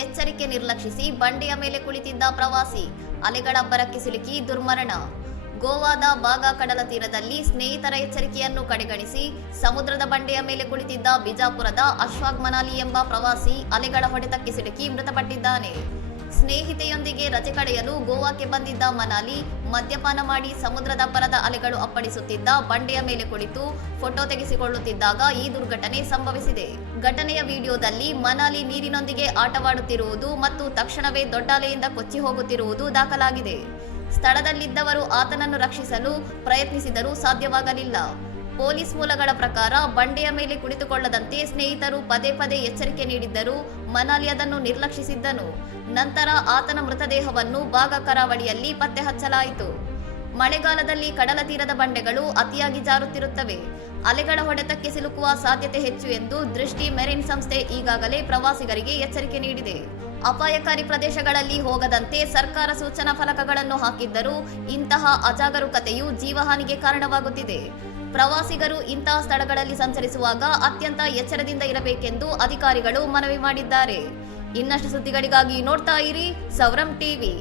ಎಚ್ಚರಿಕೆ ನಿರ್ಲಕ್ಷಿಸಿ ಬಂಡೆಯ ಮೇಲೆ ಕುಳಿತಿದ್ದ ಪ್ರವಾಸಿ, ಅಲೆಗಳಬ್ಬರಕ್ಕೆ ಸಿಲುಕಿ ದುರ್ಮರಣ. ಗೋವಾದ ಬಾಗಾ ಕಡಲ ತೀರದಲ್ಲಿ ಸ್ನೇಹಿತರ ಎಚ್ಚರಿಕೆಯನ್ನು ಕಡೆಗಣಿಸಿ ಸಮುದ್ರದ ಬಂಡೆಯ ಮೇಲೆ ಕುಳಿತಿದ್ದ ಬಿಜಾಪುರದ ಅಶ್ವಾಗ್ ಮನಾಲಿ ಎಂಬ ಪ್ರವಾಸಿ ಅಲೆಗಳ ಹೊಡೆತಕ್ಕೆ ಸಿಲುಕಿ ಮೃತಪಟ್ಟಿದ್ದಾನೆ. ಸ್ನೇಹಿತೆಯೊಂದಿಗೆ ರಜೆ ಕಳೆಯಲು ಗೋವಾಕ್ಕೆ ಬಂದಿದ್ದ ಮನಾಲಿ ಮದ್ಯಪಾನ ಮಾಡಿ ಸಮುದ್ರದ ಅಬ್ಬರದ ಅಲೆಗಳು ಅಪ್ಪಳಿಸುತ್ತಿದ್ದ ಬಂಡೆಯ ಮೇಲೆ ಕುಳಿತು ಫೋಟೋ ತೆಗೆಸಿಕೊಳ್ಳುತ್ತಿದ್ದಾಗ ಈ ದುರ್ಘಟನೆ ಸಂಭವಿಸಿದೆ. ಘಟನೆಯ ವಿಡಿಯೋದಲ್ಲಿ ಮನಾಲಿ ನೀರಿನೊಂದಿಗೆ ಆಟವಾಡುತ್ತಿರುವುದು ಮತ್ತು ತಕ್ಷಣವೇ ದೊಡ್ಡ ಅಲೆಯಿಂದ ಕೊಚ್ಚಿ ಹೋಗುತ್ತಿರುವುದು ದಾಖಲಾಗಿದೆ. ಸ್ಥಳದಲ್ಲಿದ್ದವರು ಆತನನ್ನು ರಕ್ಷಿಸಲು ಪ್ರಯತ್ನಿಸಿದರೂ ಸಾಧ್ಯವಾಗಲಿಲ್ಲ. ಪೊಲೀಸ್ ಮೂಲಗಳ ಪ್ರಕಾರ ಬಂಡೆಯ ಮೇಲೆ ಕುಳಿತುಕೊಳ್ಳದಂತೆ ಸ್ನೇಹಿತರು ಪದೇ ಪದೇ ಎಚ್ಚರಿಕೆ ನೀಡಿದ್ದರೂ ಮನಾಲಿ ಅದನ್ನು ನಿರ್ಲಕ್ಷಿಸಿದ್ದನು. ನಂತರ ಆತನ ಮೃತದೇಹವನ್ನು ಬಾಗಾ ಕರಾವಳಿಯಲ್ಲಿ ಪತ್ತೆ ಹಚ್ಚಲಾಯಿತು. ಮಳೆಗಾಲದಲ್ಲಿ ಕಡಲ ತೀರದ ಬಂಡೆಗಳು ಅತಿಯಾಗಿ ಜಾರುತ್ತಿರುತ್ತವೆ. ಅಲೆಗಳ ಹೊಡೆತಕ್ಕೆ ಸಿಲುಕುವ ಸಾಧ್ಯತೆ ಹೆಚ್ಚು ಎಂದು ದೃಷ್ಟಿ ಮೆರೈನ್ ಸಂಸ್ಥೆ ಈಗಾಗಲೇ ಪ್ರವಾಸಿಗರಿಗೆ ಎಚ್ಚರಿಕೆ ನೀಡಿದೆ. ಅಪಾಯಕಾರಿ ಪ್ರದೇಶಗಳಲ್ಲಿ ಹೋಗದಂತೆ ಸರ್ಕಾರ ಸೂಚನಾ ಫಲಕಗಳನ್ನು ಹಾಕಿದ್ದರೂ ಇಂತಹ ಅಜಾಗರೂಕತೆಯು ಜೀವಹಾನಿಗೆ ಕಾರಣವಾಗುತ್ತಿದೆ. ಪ್ರವಾಸಿಗರು ಇಂತಹ ಸ್ಥಳಗಳಲ್ಲಿ ಸಂಚರಿಸುವಾಗ ಅತ್ಯಂತ ಎಚ್ಚರದಿಂದ ಇರಬೇಕೆಂದು ಅಧಿಕಾರಿಗಳು ಮನವಿ ಮಾಡಿದ್ದಾರೆ. ಇನ್ನಷ್ಟು ಸುದ್ದಿಗಳಿಗಾಗಿ ನೋಡ್ತಾ ಇರಿ ಸೌರಂ ಟಿವಿ.